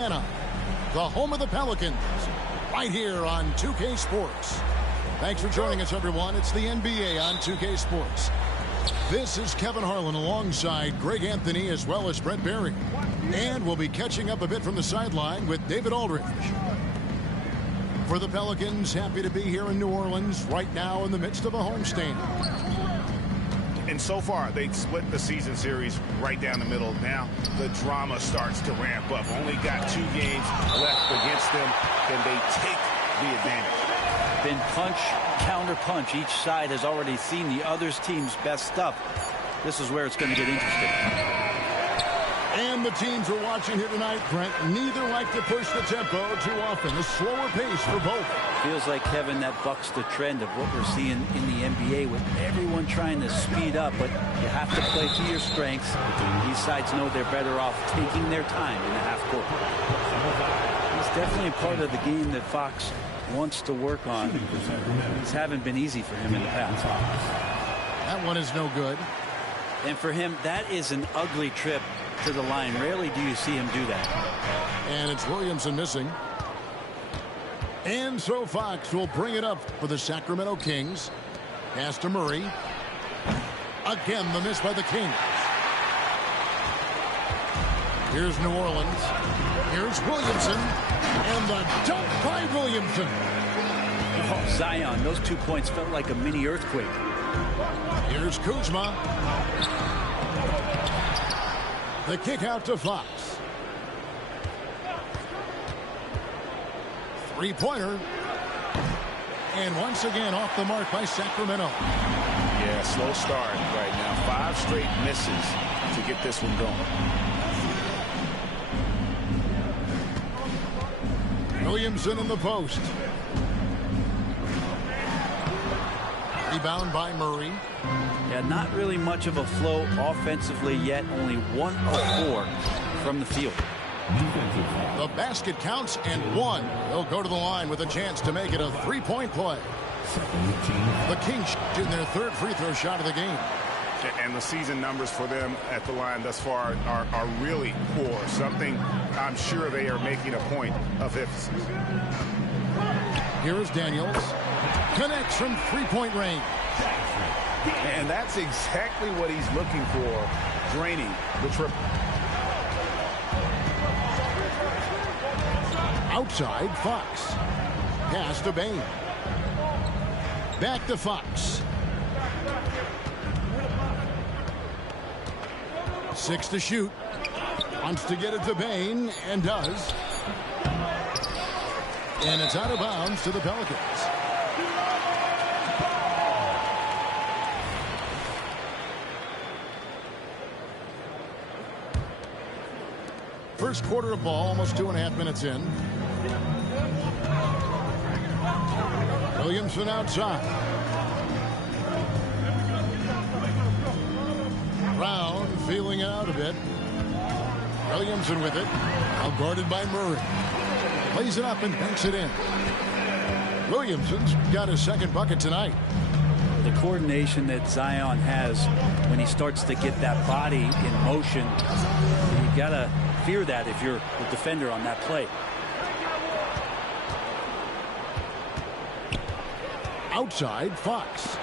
Atlanta, the home of the Pelicans, right here on 2K Sports. Thanks for joining us, everyone. It's the NBA on 2K Sports. This is Kevin Harlan alongside Greg Anthony as well as Brent Barry. And we'll be catching up a bit from the sideline with David Aldridge. For the Pelicans, happy to be here in New Orleans right now in the midst of a homestand. And so far, they've split the season series right down the middle. Now the drama starts to ramp up. Only got 2 games left against them. Can they take the advantage? Been punch, counter punch. Each side has already seen the other team's best stuff. This is where it's going to get interesting. And the teams we're watching here tonight, Brent, neither like to push the tempo too often. A slower pace for both. Feels like, Kevin, that bucks the trend of what we're seeing in the NBA with everyone trying to speed up, but you have to play to your strengths. These sides know they're better off taking their time in the half court. It's definitely a part of the game that Fox wants to work on. These haven't been easy for him in the past. That one is no good. And for him, that is an ugly trip to the line. Rarely do you see him do that. And it's Williamson missing. And so Fox will bring it up for the Sacramento Kings. Pass to Murray. Again, the miss by the Kings. Here's New Orleans. Here's Williamson. And the dunk by Williamson. Oh, Zion, those 2 points felt like a mini earthquake. Here's Kuzma. The kick out to Fox. Three-pointer. And once again off the mark by Sacramento. Yeah, slow start right now. 5 straight misses to get this one going. Williamson in the post. Rebound by Murray. Yeah, not really much of a flow offensively yet. Only 1 of 4 from the field. The basket counts and 1. They'll go to the line with a chance to make it a 3-point play. The Kings shooting their 3rd free throw shot of the game. And the season numbers for them at the line thus far are really poor. Something I'm sure they are making a point of emphasis. Here's Daniels. Connects from 3-point range. And that's exactly what he's looking for, draining the triple. Outside, Fox. Pass to Bain. Back to Fox. 6 to shoot. Wants to get it to Bain, and does. And it's out of bounds to the Pelicans. First quarter of ball, almost 2.5 minutes in. Williamson outside. Brown feeling it out a bit. Williamson with it. Now guarded by Murray. Plays it up and banks it in. Williamson's got his 2nd bucket tonight. The coordination that Zion has when he starts to get that body in motion, you gotta fear that if you're the defender on that play. Outside, Fox.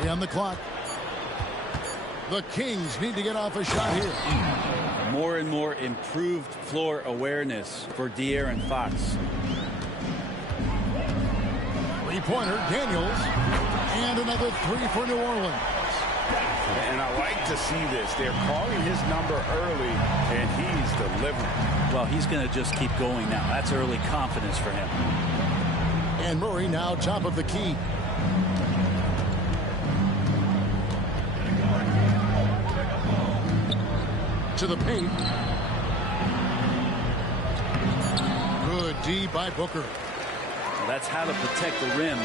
3 on the clock. The Kings need to get off a shot here. More and more improved floor awareness for De'Aaron Fox. 3-pointer, Daniels. And another 3 for New Orleans. And I like to see this. They're calling his number early, and he's delivering. Well, he's going to just keep going now. That's early confidence for him. And Murray now top of the key. To the paint. Good D by Booker. Well, that's how to protect the rim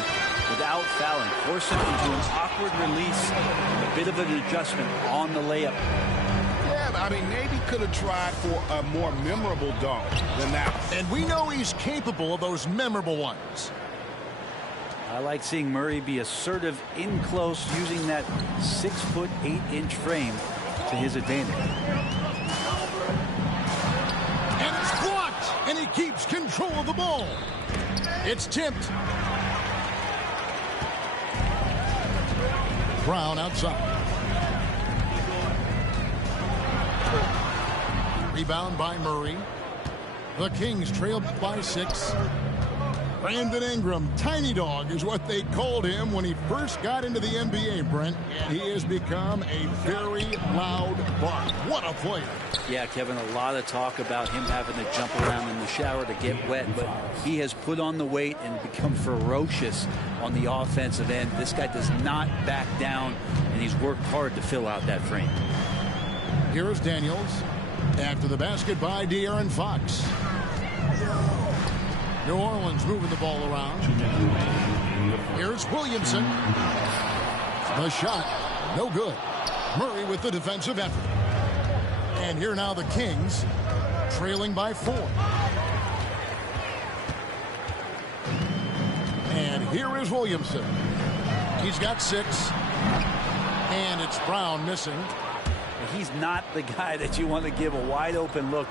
without fouling. Force him into an awkward release. A bit of an adjustment on the layup. Yeah, I mean, maybe could have tried for a more memorable dunk than that. And we know he's capable of those memorable ones. I like seeing Murray be assertive in close, using that 6'8" frame to his advantage. He keeps control of the ball. It's tipped. Brown outside. Rebound by Murray. The Kings trail by 6. Brandon Ingram, Tiny Dog is what they called him when he first got into the NBA, Brent. He has become a very loud bark. What a player. Yeah, Kevin, a lot of talk about him having to jump around in the shower to get wet, but he has put on the weight and become ferocious on the offensive end. This guy does not back down, and he's worked hard to fill out that frame. Here is Daniels. After the basket by De'Aaron Fox. New Orleans moving the ball around. Here's Williamson. The shot, no good. Murray with the defensive effort. And here now the Kings, trailing by 4. And here is Williamson. He's got 6. And it's Brown missing. He's not the guy that you want to give a wide open look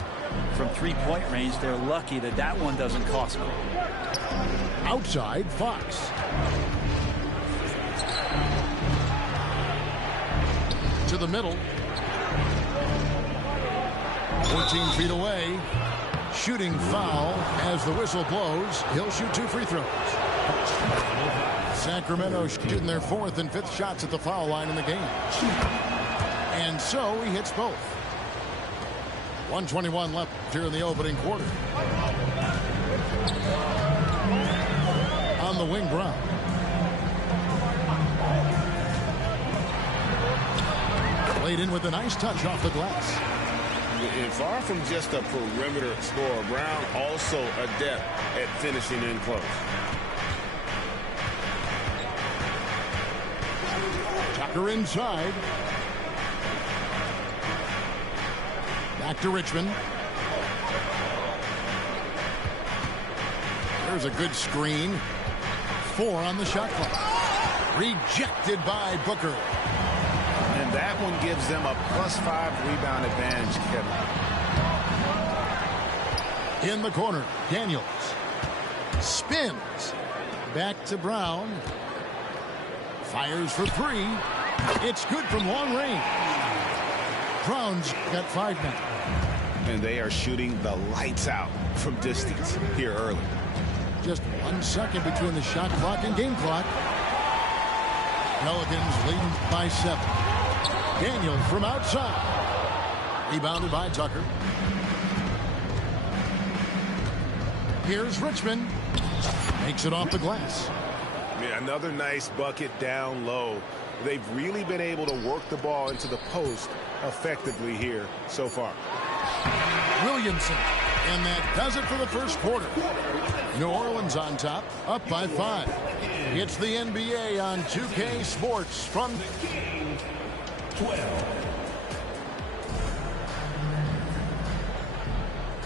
from three-point range. They're lucky that that one doesn't cost them. Outside, Fox. To the middle. 14 feet away. Shooting foul as the whistle blows. He'll shoot 2 free throws. Sacramento shooting their 4th and 5th shots at the foul line in the game. And so he hits both. 1:21 left here in the opening quarter. On the wing, Brown. Played in with a nice touch off the glass. And far from just a perimeter scorer, Brown also adept at finishing in close. Tucker inside. Back to Richmond. There's a good screen. 4 on the shot clock. Rejected by Booker. And that one gives them a +5 rebound advantage, Kevin. In the corner, Daniels. Spins. Back to Brown. Fires for 3. It's good from long range. Brown's got 5 now. And they are shooting the lights out from distance here early. Just 1 second between the shot clock and game clock. Pelicans leading by 7. Daniels from outside. Rebounded by Tucker. Here's Richmond. Makes it off the glass. Yeah, another nice bucket down low. They've really been able to work the ball into the post effectively here so far. Williamson. And that does it for the first quarter. New Orleans on top, up by 5. It's the NBA on 2K Sports from Game 12.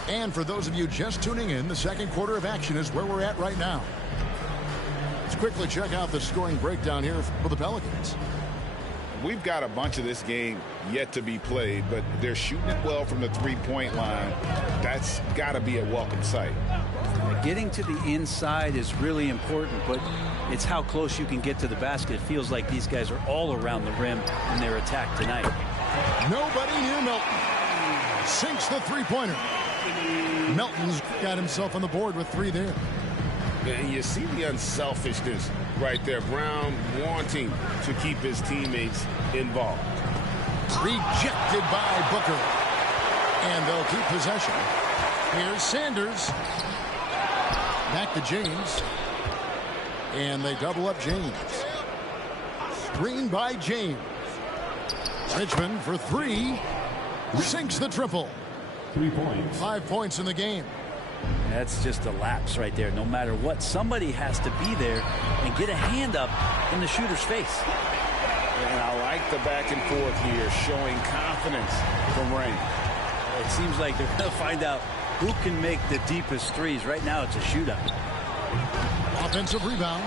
And for those of you just tuning in, the second quarter of action is where we're at right now. Let's quickly check out the scoring breakdown here for the Pelicans. We've got a bunch of this game yet to be played, but they're shooting it well from the three-point line. That's got to be a welcome sight. Getting to the inside is really important, but it's how close you can get to the basket. It feels like these guys are all around the rim in their attack tonight. Nobody near Melton. Sinks the three-pointer. Melton's got himself on the board with 3 there. And you see the unselfishness right there. Brown wanting to keep his teammates involved. Rejected by Booker. And they'll keep possession. Here's Sanders. Back to James. And they double up James. Screen by James. Richmond for 3. Sinks the triple. 3 points. 5 points in the game. That's just a lapse right there. No matter what, somebody has to be there and get a hand up in the shooter's face. And I like the back and forth here, showing confidence from Rain. It seems like they're going to find out who can make the deepest threes. Right now, it's a shootout. Offensive rebound.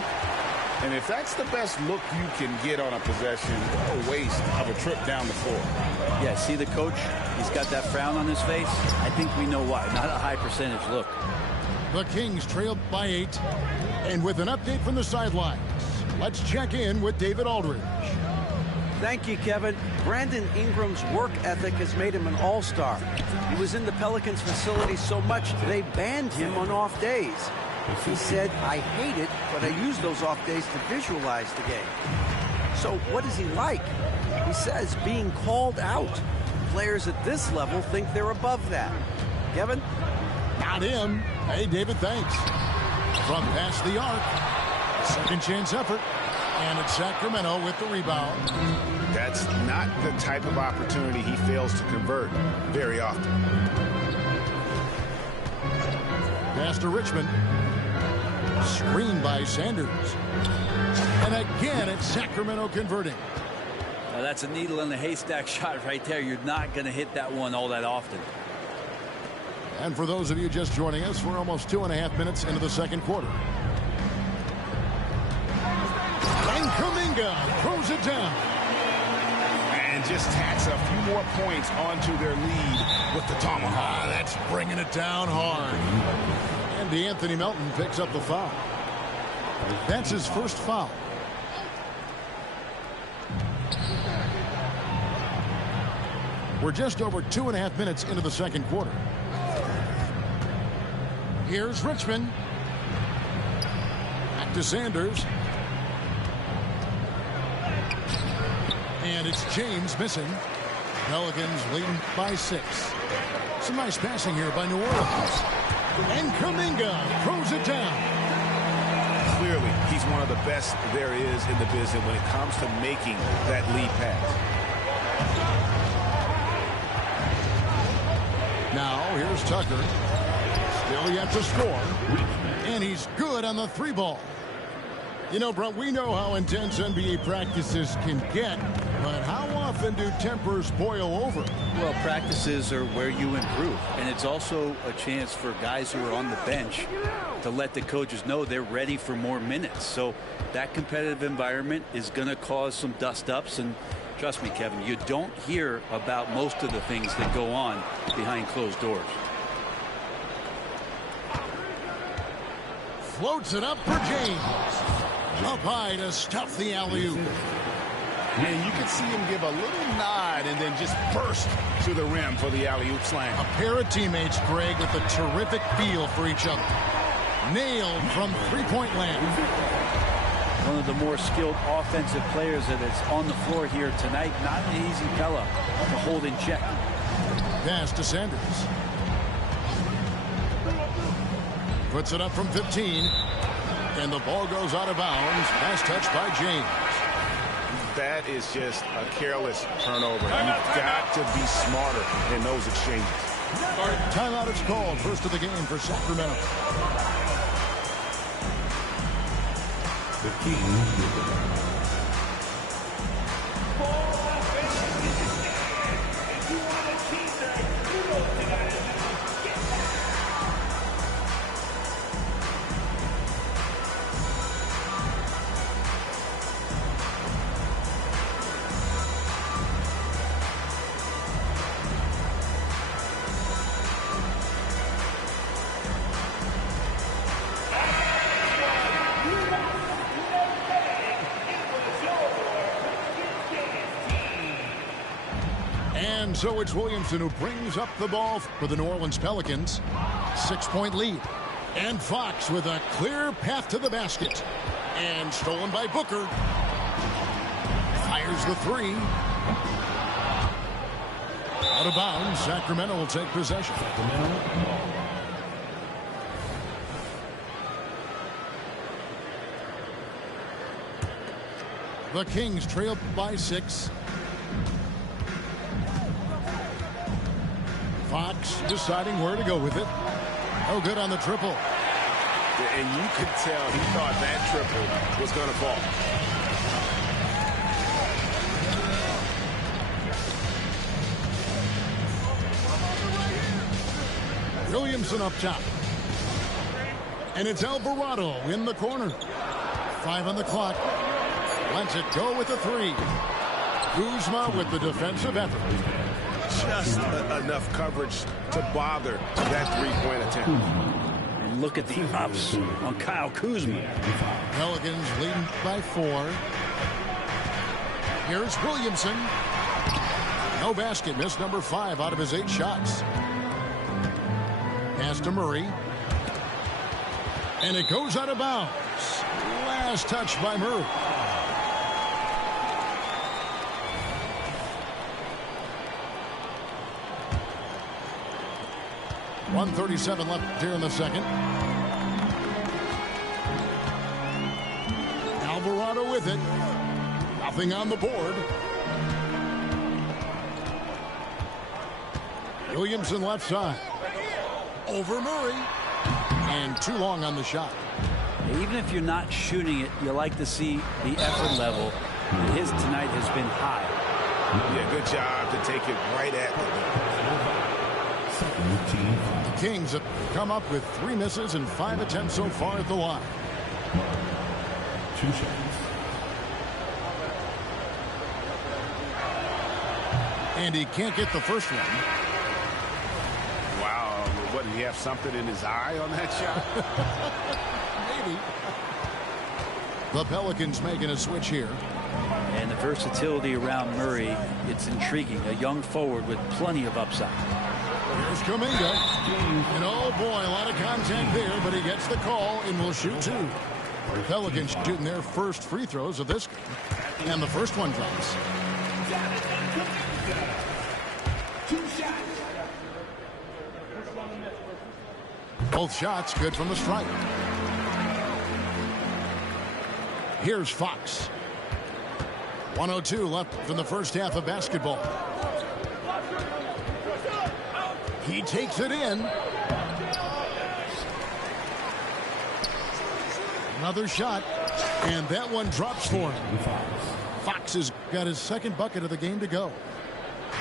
And if that's the best look you can get on a possession, what a waste of a trip down the floor. Yeah, see the coach? He's got that frown on his face. I think we know why. Not a high percentage look. The Kings trailed by 8. And with an update from the sidelines, let's check in with David Aldridge. Thank you, Kevin. Brandon Ingram's work ethic has made him an all-star. He was in the Pelicans facility so much they banned him on off days. He said, "I hate it, but I use those off days to visualize the game." So what is he like? He says being called out. Players at this level think they're above that. Kevin? Not him. Hey, David, thanks. From past the arc, second chance effort. And it's Sacramento with the rebound. That's not the type of opportunity he fails to convert very often. Pass to Richmond. Screen by Sanders. And again, it's Sacramento converting. Now that's a needle in the haystack shot right there. You're not going to hit that one all that often. And for those of you just joining us, we're almost 2.5 minutes into the second quarter. And Kuminga throws it down. And just tacks a few more points onto their lead with the tomahawk. That's bringing it down hard. And DeAnthony Melton picks up the foul. That's his first foul. We're just over 2.5 minutes into the second quarter. Here's Richmond. Back to Sanders. And it's James missing. Pelicans leading by 6. Some nice passing here by New Orleans. And Kuminga throws it down. Clearly, he's one of the best there is in the business when it comes to making that lead pass. Now, here's Tucker. Still yet to score. And he's good on the 3 ball. You know, Brent, we know how intense NBA practices can get, but how often do tempers boil over? Well, practices are where you improve, and it's also a chance for guys who are on the bench to let the coaches know they're ready for more minutes. So that competitive environment is going to cause some dust-ups, and trust me, Kevin, you don't hear about most of the things that go on behind closed doors. Floats it up for James. Up high to stuff the alley-oop. And you can see him give a little nod and then just burst to the rim for the alley-oop slam. A pair of teammates, Greg, with a terrific feel for each other. Nailed from three-point land. One of the more skilled offensive players that is on the floor here tonight. Not an easy fella to hold in check. Pass to Sanders. Puts it up from 15. And the ball goes out of bounds. Pass touch by James. That is just a careless turnover. You've got to be smarter in those exchanges. Timeout is called. First of the game for Sacramento. The Kings. And so it's Williamson who brings up the ball for the New Orleans Pelicans. 6-point lead. And Fox with a clear path to the basket. And stolen by Booker. Fires the 3. Out of bounds. Sacramento will take possession. The Kings trail by 6. Fox deciding where to go with it. Oh, good on the triple. And you could tell he thought that triple was going to fall. Williamson up top. And it's Alvarado in the corner. 5 on the clock. Lets it go with the 3. Kuzma with the defensive effort. Just enough coverage to bother that three-point attempt. And look at the ups on Kyle Kuzma. Pelicans leading by 4. Here's Williamson. No basket. Missed number 5 out of his 8 shots. Pass to Murray. And it goes out of bounds. Last touch by Murray. .137 left here in the second. Alvarado with it. Nothing on the board. Williamson left side. Over Murray. And too long on the shot. Even if you're not shooting it, you like to see the effort level. His tonight has been high. Yeah, good job to take it right at the Kings have come up with 3 misses and 5 attempts so far at the line. 2 shots. And he can't get the first one. Wow, what, did he have something in his eye on that shot? Maybe. The Pelicans making a switch here. And the versatility around Murray, it's intriguing. A young forward with plenty of upside. Here's Kuminga. And oh boy, a lot of contact there, but he gets the call and will shoot 2. The Pelicans shooting their first free throws of this game. And the first one drops. Both shots good from the stripe. Here's Fox. 1:02 left from the first half of basketball. He takes it in. Another shot. And that one drops for him. Fox has got his second bucket of the game to go.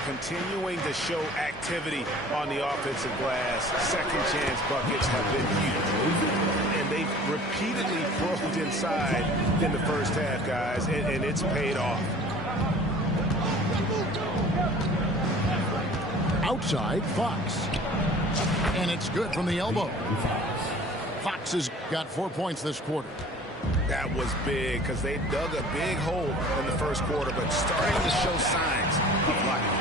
Continuing to show activity on the offensive glass. Second chance buckets have been huge. And they've repeatedly probed inside in the first half, guys, and it's paid off. Outside, Fox. And it's good from the elbow. Fox has got 4 points this quarter. That was big because they dug a big hole in the first quarter, but starting to show signs of life.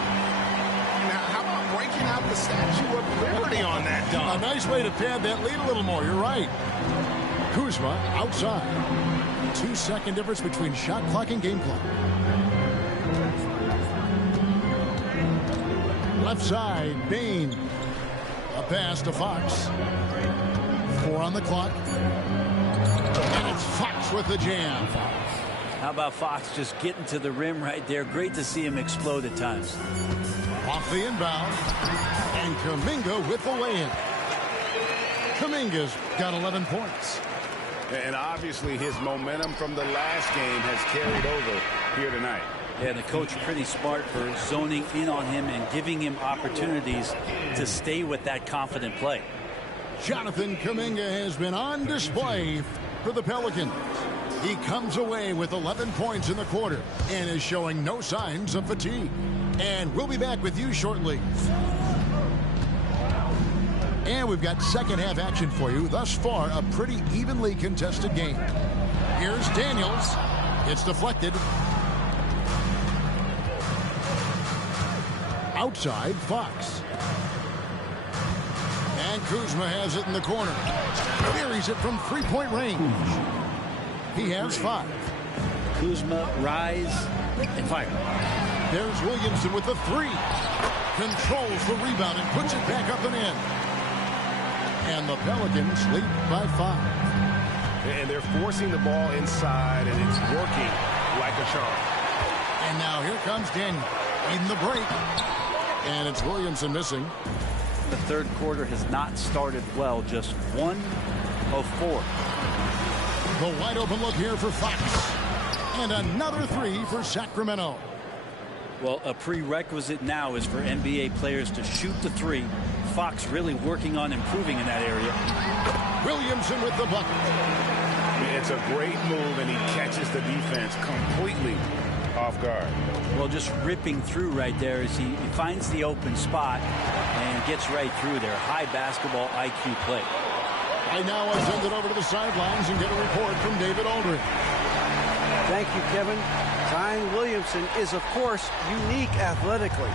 Now, how about breaking out the Statue of Liberty on that dunk? A nice way to pad that lead a little more. You're right. Kuzma outside. 2-second difference between shot clock and game clock. Left side, Bane. A pass to Fox. 4 on the clock. And it's Fox with the jam. How about Fox just getting to the rim right there? Great to see him explode at times. Off the inbound. And Kuminga with the lay-in. Kuminga's got 11 points. And obviously his momentum from the last game has carried over here tonight. Yeah, the coach pretty smart for zoning in on him and giving him opportunities to stay with that confident play. Jonathan Kuminga has been on display for the Pelicans. He comes away with 11 points in the quarter and is showing no signs of fatigue. And we'll be back with you shortly. And we've got second half action for you. Thus far, a pretty evenly contested game. Here's Daniels. It's deflected. Outside, Fox. And Kuzma has it in the corner. Buries it from three-point range. He has 5. Kuzma, rise, and fire. There's Williamson with the 3. Controls the rebound and puts it back up and in. And the Pelicans lead by 5. And they're forcing the ball inside, and it's working like a charm. And now here comes Daniel in the break. And it's Williamson missing. The third quarter has not started well, just 1 of 4. The wide open look here for Fox. And another 3 for Sacramento. Well, a prerequisite now is for NBA players to shoot the 3. Fox really working on improving in that area. Williamson with the bucket. It's a great move, and he catches the defense completely off guard. Well, just ripping through right there as he finds the open spot and gets right through there. High basketball IQ play. Right now, I send it over to the sidelines and get a report from David Aldridge. Thank you, Kevin. Zion Williamson is, of course, unique athletically.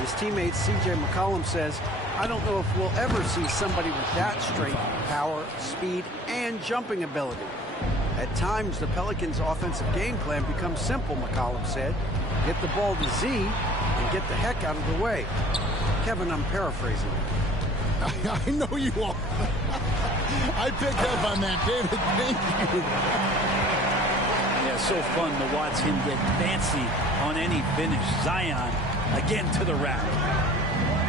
His teammate C.J. McCollum says, I don't know if we'll ever see somebody with that strength, power, speed, and jumping ability. At times, the Pelicans' offensive game plan becomes simple, McCollum said. Get the ball to Z and get the heck out of the way. Kevin, I'm paraphrasing. I know you are. I picked up on that, David. Thank you. Yeah, so fun to watch him get fancy on any finish. Zion again to the rack.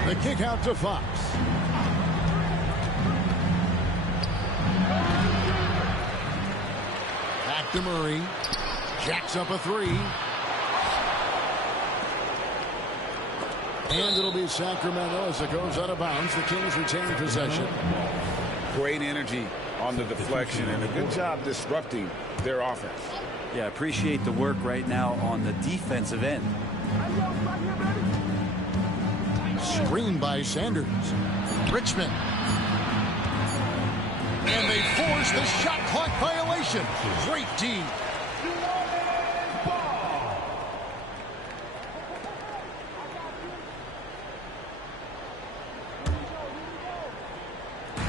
The kick out to Fox. Back to Murray. Jacks up a three. And it'll be Sacramento as it goes out of bounds. The Kings retain possession. Great energy on the deflection and a good job disrupting their offense. Yeah, appreciate the work right now on the defensive end. Screen by Sanders. Richmond. And they force the shot clock violation. Great D.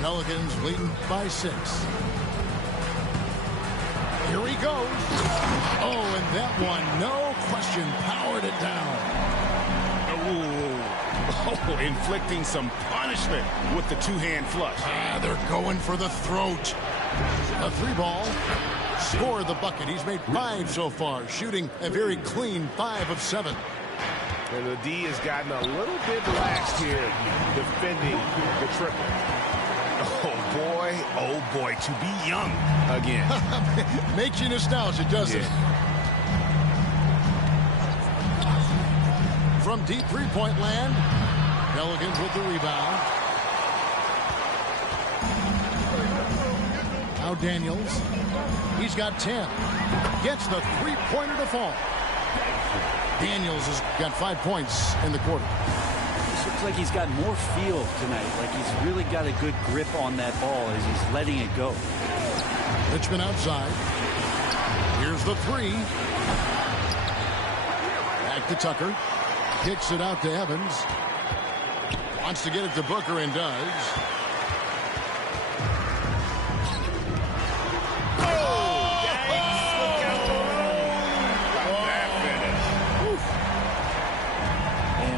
Pelicans leading by 6. Here he goes. Oh, and that one, no question, powered it down. Oh, inflicting some punishment with the two-hand flush. They're going for the throat. A 3-ball. Score the bucket. He's made 5 so far, shooting a very clean 5 of 7. And the D has gotten a little bit laxed here defending the triple. Oh boy, to be young again. Makes you nostalgic, doesn't it? From deep three-point land, Pelicans with the rebound. Now Daniels. He's got 10. Gets the three-pointer to fall. Daniels has got 5 points in the quarter. Looks like he's got more feel tonight. Like he's really got a good grip on that ball as he's letting it go. Richmond outside. Here's the 3. Back to Tucker. Kicks it out to Evans. Wants to get it to Booker and does.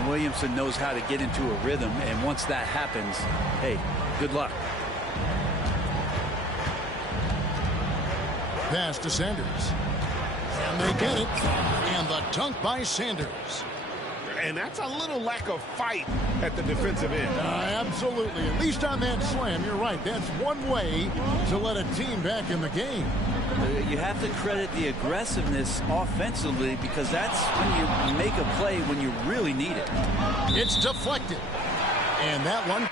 Williamson knows how to get into a rhythm, and once that happens, hey, good luck. Pass to Sanders. And they get it. And the dunk by Sanders. And that's a little lack of fight at the defensive end. Absolutely. At least on that slam, you're right. That's one way to let a team back in the game. You have to credit the aggressiveness offensively because that's when you make a play when you really need it. It's deflected. And that one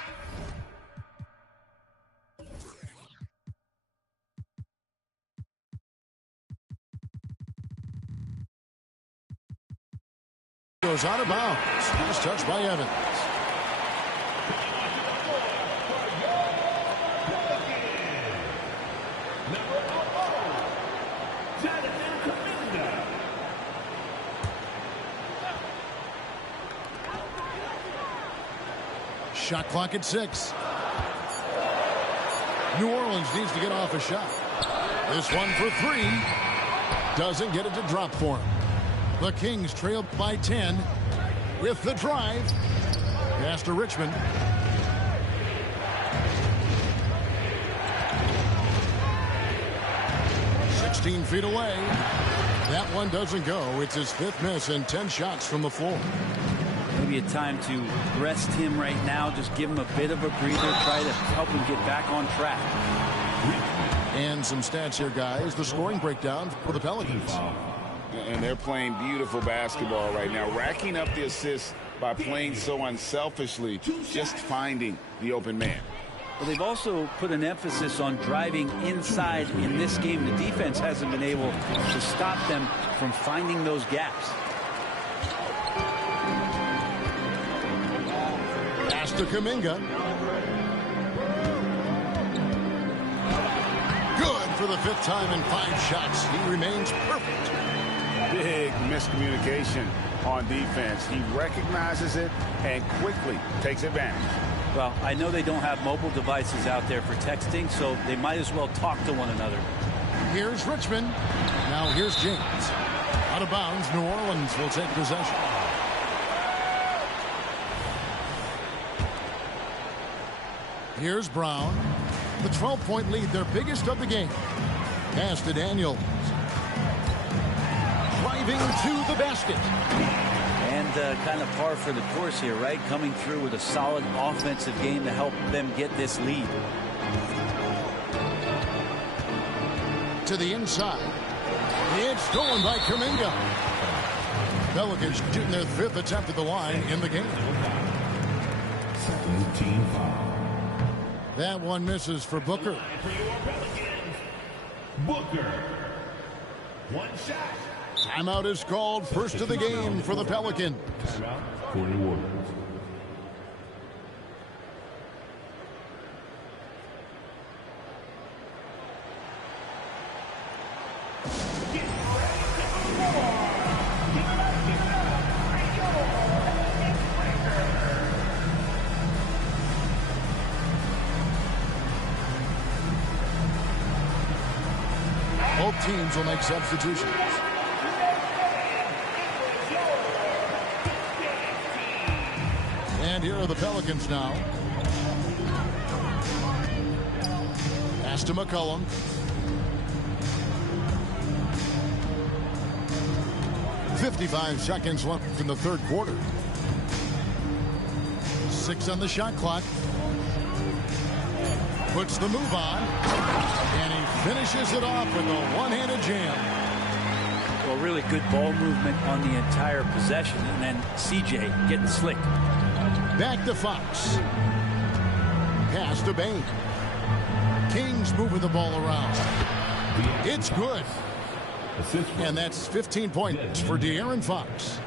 goes out of bounds. Nice touch by Evans. Shot clock at 6. New Orleans needs to get off a shot. This one for 3. Doesn't get it to drop for him. The Kings trail by 10 with the drive. Pass to Richmond. "16 feet away. That one doesn't go. It's his 5th miss and 10 shots from the floor. Maybe a time to rest him right now. Just give him a bit of a breather. Try to help him get back on track. And some stats here, guys. The scoring breakdown for the Pelicans. And they're playing beautiful basketball right now, racking up the assists by playing so unselfishly, just finding the open man. But they've also put an emphasis on driving inside in this game. The defense hasn't been able to stop them from finding those gaps. Pass to Kuminga. Good for the 5th time in 5 shots. He remains perfect. Big miscommunication on defense. He recognizes it and quickly takes advantage. Well, I know they don't have mobile devices out there for texting, so they might as well talk to one another. Here's Richmond. Now here's James. Out of bounds, New Orleans will take possession. Here's Brown. The 12-point lead, their biggest of the game. Pass to Daniels. Driving to the basket. And kind of par for the course here, right? Coming through with a solid offensive game to help them get this lead. To the inside. It's stolen by Kuminga. Pelicans shooting their 5th attempt at the line in the game. Second team foul. That one misses for Booker. Booker. One shot. Timeout is called. First of the game for the Pelicans. Timeout for New Orleans. Both teams will make substitutions. And here are the Pelicans now. Pass to McCollum. .55 seconds left in the 3rd quarter. 6 on the shot clock. Puts the move on. And he finishes it off with a one-handed jam. Well, really good ball movement on the entire possession. And then CJ getting slick. Back to Fox. Pass to Bain. Kings moving the ball around. It's good. And that's 15 points for De'Aaron Fox.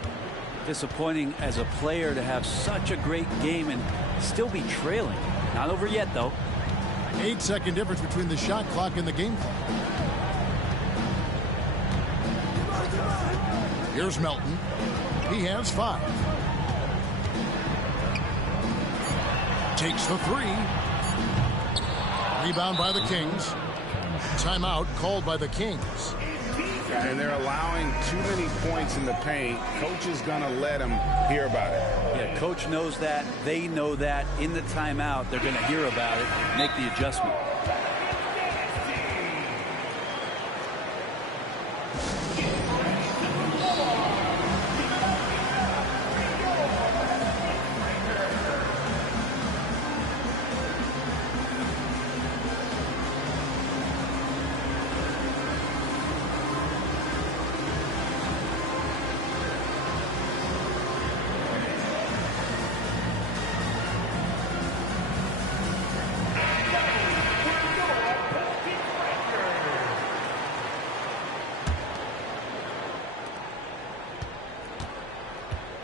Disappointing as a player to have such a great game and still be trailing. Not over yet, though. 8-second difference between the shot clock and the game clock. Here's Melton. He has 5. Takes the 3. Rebound by the Kings. Timeout called by the Kings. And they're allowing too many points in the paint. Coach is going to let them hear about it. Yeah, coach knows that. They know that. In the timeout, they're going to hear about it, make the adjustment.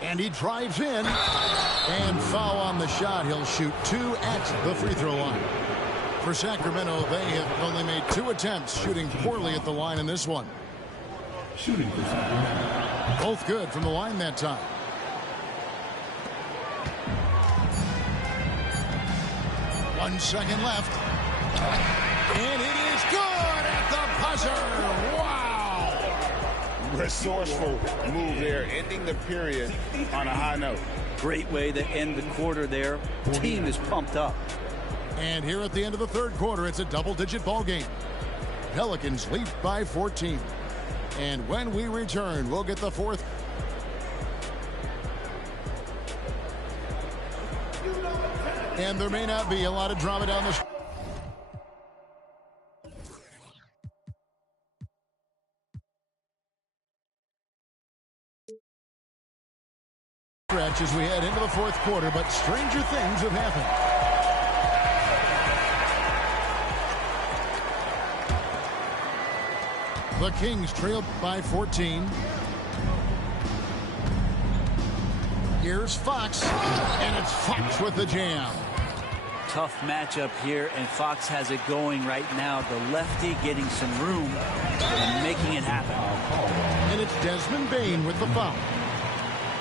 And he drives in. And foul on the shot. He'll shoot 2 at the free throw line. For Sacramento, they have only made 2 attempts, shooting poorly at the line in this one. Shooting for Sacramento. Both good from the line that time. One second left. And it is good at the buzzer. Wow. Resourceful move there, ending the period on a high note. Great way to end the quarter there. Team is pumped up. And here at the end of the 3rd quarter, it's a double-digit ball game. Pelicans lead by 14. And when we return, we'll get the 4th. And there may not be a lot of drama down the stretch as we head into the 4th quarter, but stranger things have happened. The Kings trail by 14. Here's Fox, and it's Fox with the jam. Tough matchup here, and Fox has it going right now. The lefty getting some room and making it happen. And it's Desmond Bane with the foul.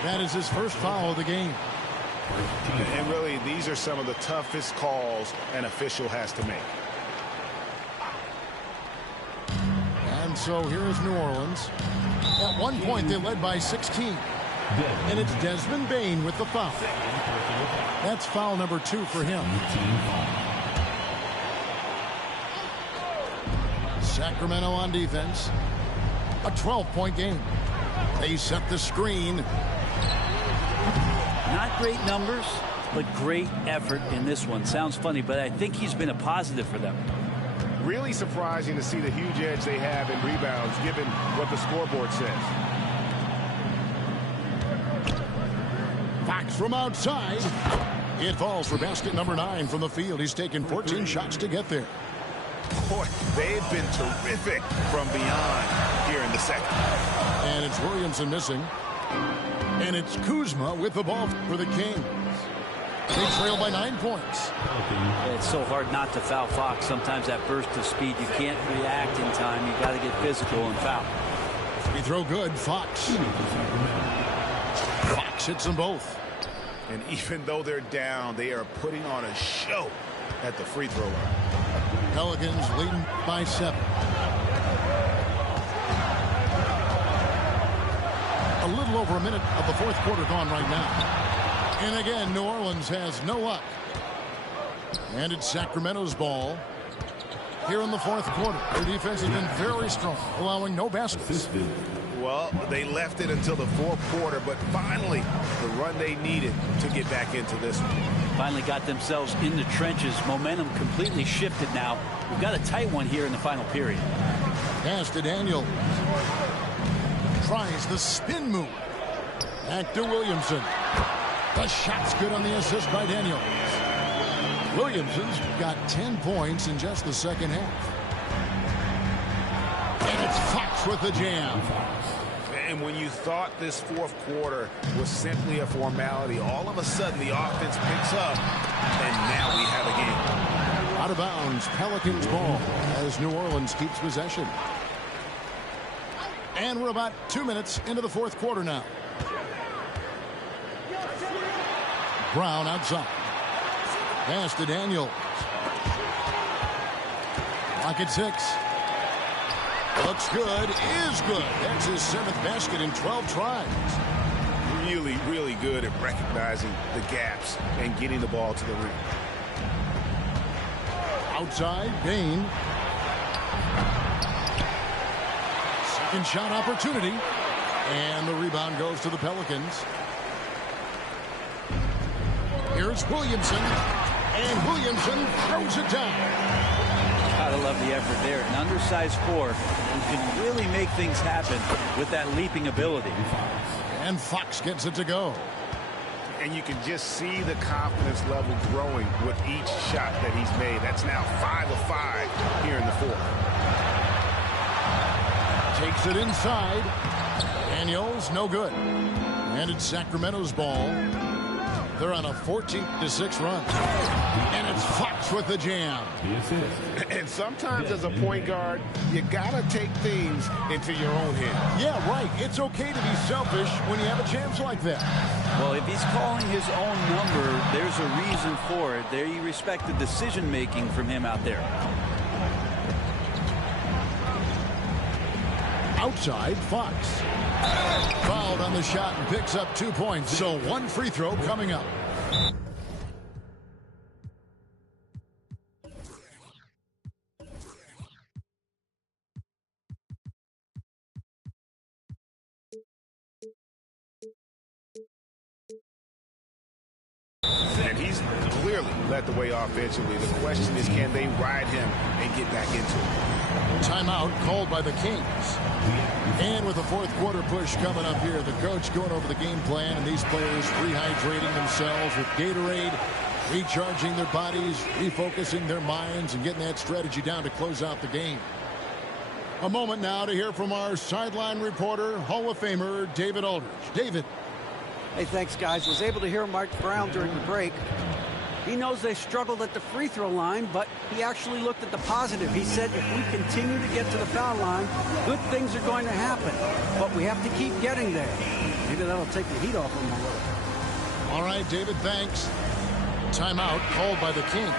That is his first foul of the game. And really, these are some of the toughest calls an official has to make. And so here's New Orleans. At one point, they led by 16. And it's Desmond Bane with the foul. That's foul number 2 for him. Sacramento on defense. A 12-point game. They set the screen. Not great numbers, but great effort in this one. Sounds funny, but I think he's been a positive for them. Really surprising to see the huge edge they have in rebounds, given what the scoreboard says. Fox from outside. It falls for basket number 9 from the field. He's taken 14 shots to get there. Boy, they've been terrific from beyond here in the second. And it's Williamson missing. And it's Kuzma with the ball for the Kings. They trail by 9 points. It's so hard not to foul Fox. Sometimes that burst of speed, you can't react in time. You got to get physical and foul. Free throw good. Fox. Fox hits them both. And even though they're down, they are putting on a show at the free throw line. Pelicans leading by 7. A little over a minute of the fourth quarter gone right now. And again, New Orleans has no luck. And it's Sacramento's ball here in the fourth quarter. Their defense has been very strong, allowing no baskets. Well, they left it until the fourth quarter, but finally the run they needed to get back into this one. Finally got themselves in the trenches. Momentum completely shifted now. We've got a tight one here in the final period. Pass to Daniel. Tries the spin move. Back to Williamson. The shot's good on the assist by Daniels. Williamson's got 10 points in just the second half. And it's Fox with the jam. And when you thought this fourth quarter was simply a formality, all of a sudden the offense picks up, and now we have a game. Out of bounds, Pelicans ball as New Orleans keeps possession. And we're about 2 minutes into the fourth quarter now. Brown outside. Pass to Daniels. Clock at 6. Looks good. Is good. That's his 7th basket in 12 tries. Really, really good at recognizing the gaps and getting the ball to the rim. Outside, Bane. Second shot opportunity. And the rebound goes to the Pelicans. Here's Williamson. And Williamson throws it down. Gotta love the effort there. An undersized 4 who can really make things happen with that leaping ability. And Fox gets it to go. And you can just see the confidence level growing with each shot that he's made. That's now 5 of 5 here in the fourth. Takes it inside. Daniels, no good. And it's Sacramento's ball. They're on a 14-6 run. And it's Fox with the jam. And sometimes as a point guard, you gotta take things into your own hands. Yeah, right. It's okay to be selfish when you have a chance like that. Well, if he's calling his own number, there's a reason for it. There you respect the decision-making from him out there. Outside, Fox. Fouled on the shot and picks up 2 points. So 1 free throw coming up. And he's clearly led the way offensively. The question is, can they ride him and get back into it? Timeout called by the Kings. And with the fourth quarter push coming up here, the coach going over the game plan and these players rehydrating themselves with Gatorade, recharging their bodies, refocusing their minds, and getting that strategy down to close out the game. A moment now to hear from our sideline reporter, Hall of Famer David Aldridge. David. Hey, thanks, guys. Was able to hear Mike Brown during the break. He knows they struggled at the free throw line, but he actually looked at the positive. He said if we continue to get to the foul line, good things are going to happen. But we have to keep getting there. Maybe that'll take the heat off him a little. All right, David, thanks. Timeout called by the Kings.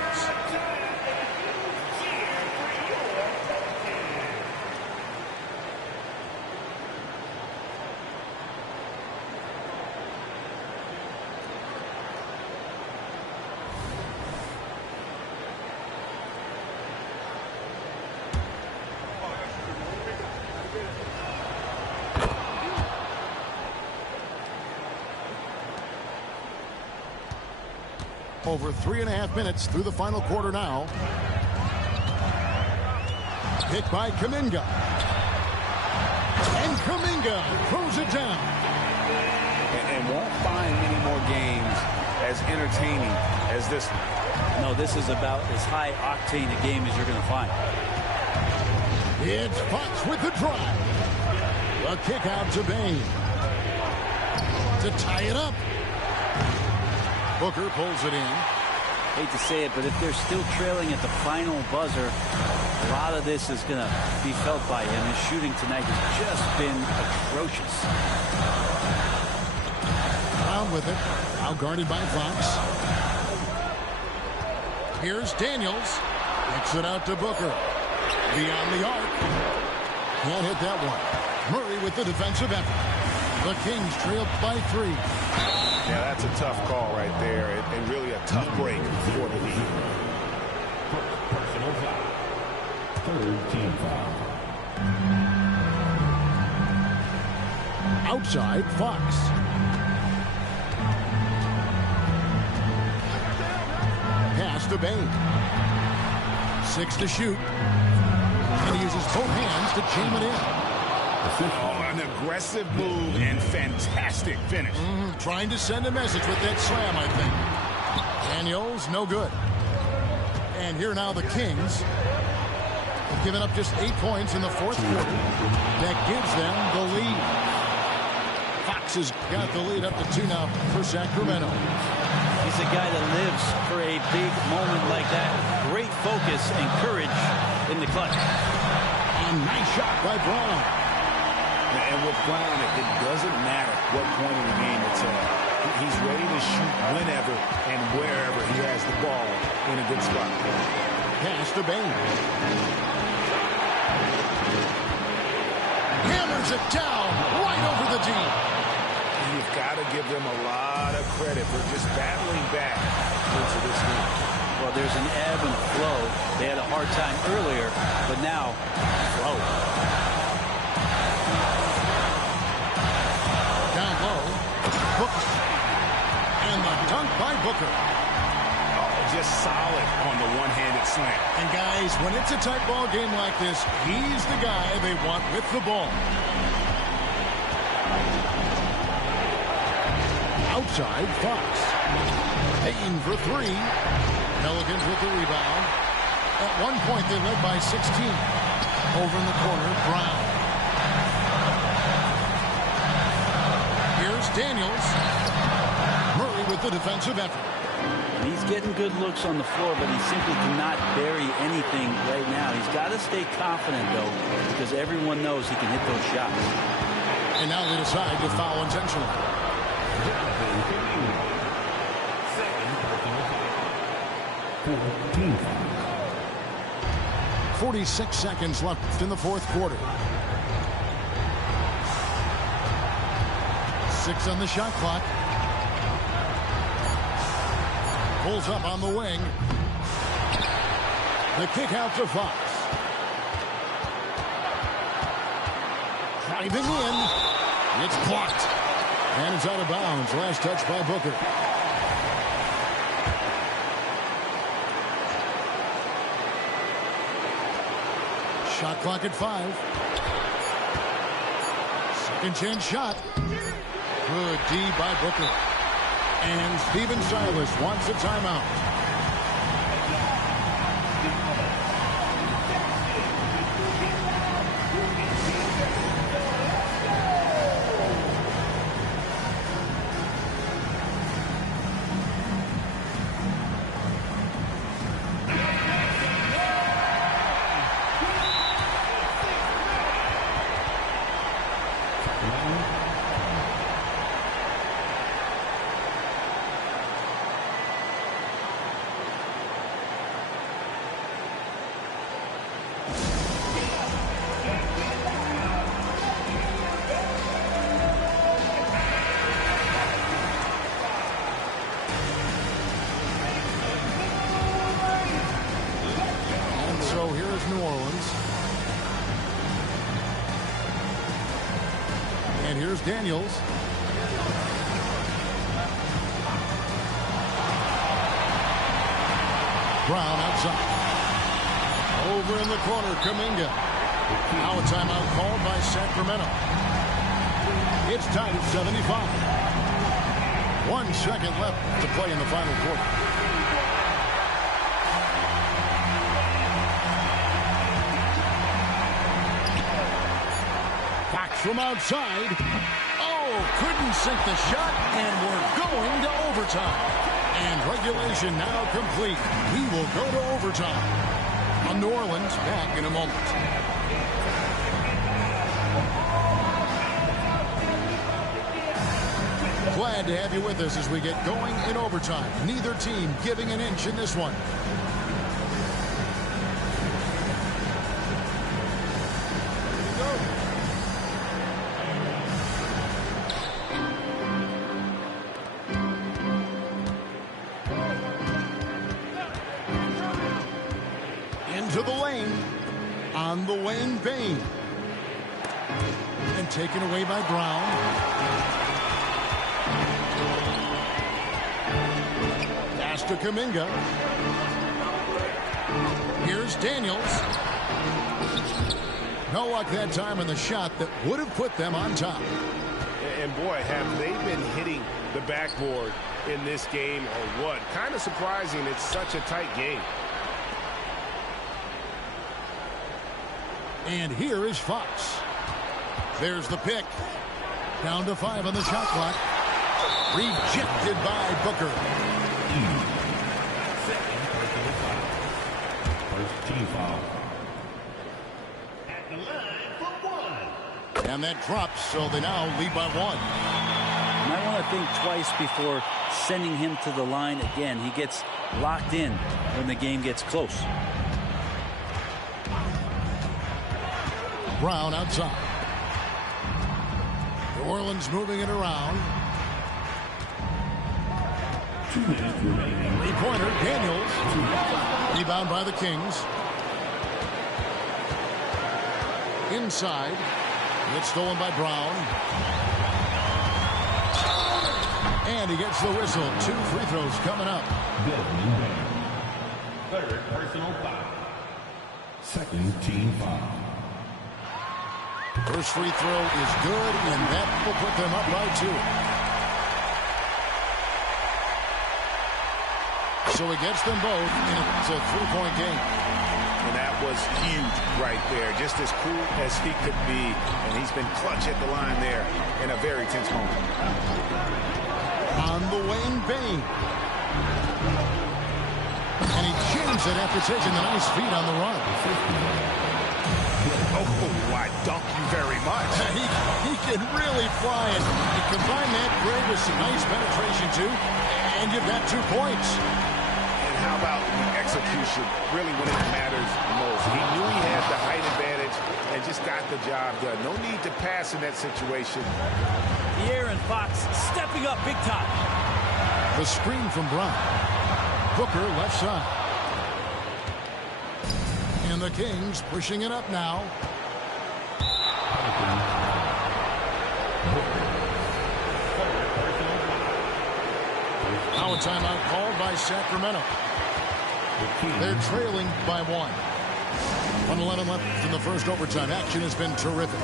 Over 3.5 minutes through the final quarter now. Hit by Kuminga. And Kuminga throws it down. And won't find many more games as entertaining as this one. No, this is about as high octane a game as you're going to find. It's Fox with the drive. A kick out to Bane. To tie it up. Booker pulls it in. Hate to say it, but if they're still trailing at the final buzzer, a lot of this is going to be felt by him. His shooting tonight has just been atrocious. Brown with it. Now guarded by Fox. Here's Daniels. Kicks it out to Booker. Beyond the arc. Can't hit that one. Murray with the defensive effort. The Kings trail by 3. Yeah, that's a tough call right there, and really a tough break for the Heat. Personal foul. Third team foul. Outside, Fox. Pass to Bane. 6 to shoot. And he uses both hands to jam it in. Oh, an aggressive move and fantastic finish. Trying to send a message with that slam, I think. Daniels, no good. And here now the Kings have given up just 8 points in the fourth quarter. That gives them the lead. Fox has got the lead up to 2 now for Sacramento. He's a guy that lives for a big moment like that. Great focus and courage in the clutch. And nice shot by Brown. And with Brown, it doesn't matter what point in the game it's at. He's ready to shoot whenever and wherever he has the ball in a good spot. Pass to Bane. Hammers it down right over the deep. You've got to give them a lot of credit for just battling back into this game. Well, there's an ebb and flow. They had a hard time earlier, but now, flow. Down low, Booker. And the dunk by Booker. Oh, just solid on the one-handed slam. And guys, when it's a tight ball game like this, he's the guy they want with the ball. Outside, Fox. Payton for 3. Pelicans with the rebound. At one point, they led by 16. Over in the corner, Brown. Here's Daniels. Murray with the defensive effort. He's getting good looks on the floor, but he simply cannot bury anything right now. He's got to stay confident, though, because everyone knows he can hit those shots. And now they decide to foul intentionally. 46 seconds left in the fourth quarter. 6 on the shot clock. Pulls up on the wing. The kick out to Fox. Driving in. It's blocked. And it's out of bounds. Last touch by Booker. Shot clock at 5. Second chance shot. Good D by Booker. And Stephen Silas wants a timeout. throw here is New Orleans. And here's Daniels. Brown outside. Over in the corner, Kuminga. Now a timeout called by Sacramento. It's tied at 75. 1 second left to play in the final quarter. Fox from outside. Oh, couldn't sink the shot, and we're going to overtime. And regulation now complete. We will go to overtime. On New Orleans, back in a moment. Glad to have you with us as we get going in overtime. Neither team giving an inch in this one. Into the lane on the Wayne Bane. And taken away by Brown. To Kuminga. Here's Daniels. No luck that time in the shot that would have put them on top. And boy, have they been hitting the backboard in this game or what? Kind of surprising it's such a tight game. And here is Fox. There's the pick. Down to 5 on the shot clock. Rejected by Booker. First team foul. At the line for 1. And that drops, so they now lead by 1. You might want to think twice before sending him to the line again. He gets locked in when the game gets close. Brown outside. New Orleans moving it around. 2 minutes remaining. Three-pointer, Daniels. Rebound by the Kings. Inside. It's stolen by Brown. And he gets the whistle. 2 free throws coming up. Desmond Bain. Third personal foul. Second team foul. First free throw is good, and that will put them up by 2. So he gets them both, and it's a 3-point game. And that was huge right there. Just as cool as he could be. And he's been clutch at the line there in a very tense moment. On the Wayne Bane. And he changed it after taking the nice feet on the run. Oh, I dunk you very much. He can really fly it. You combine that great with some nice penetration, too, and you've got 2 points. How about the execution, really when it matters most? He knew he had the height advantage and just got the job done. No need to pass in that situation. De'Aaron Fox stepping up big time. The screen from Brown. Booker left side. And the Kings pushing it up now. Now a timeout called by Sacramento. They're trailing by 1. 1:11 left in the first overtime. Action has been terrific.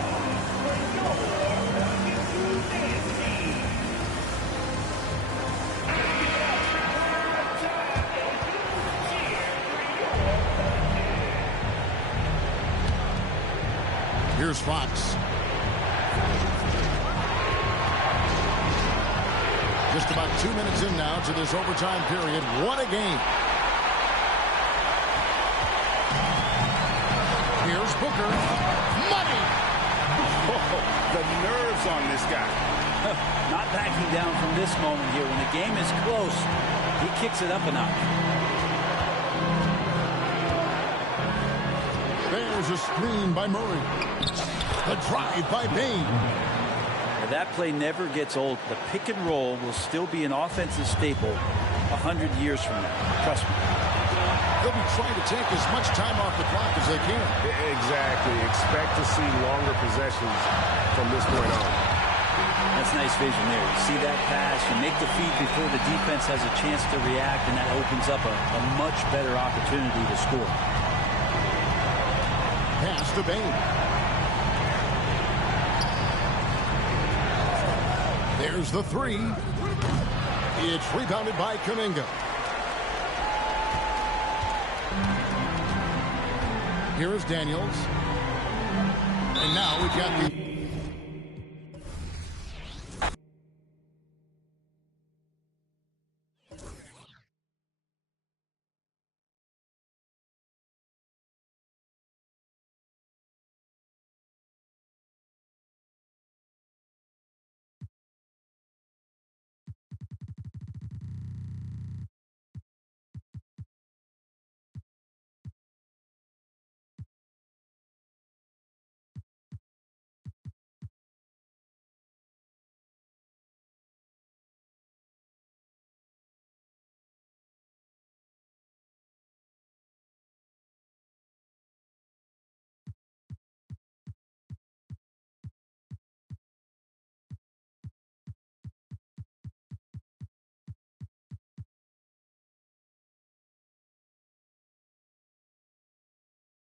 Here's Fox. Just about 2 minutes in now to this overtime period. What a game. Here's Booker. Money! Oh, the nerves on this guy. Not backing down from this moment here. When the game is close, he kicks it up a notch. There's a screen by Murray. The drive by Bane. That play never gets old. The pick and roll will still be an offensive staple 100 years from now. Trust me. They'll be trying to take as much time off the clock as they can. Exactly. Expect to see longer possessions from this point on. That's nice vision there. You see that pass, you make the feed before the defense has a chance to react, and that opens up a much better opportunity to score. Pass to Bain. There's the three. It's rebounded by Kuminga. Here is Daniels. And now we've got the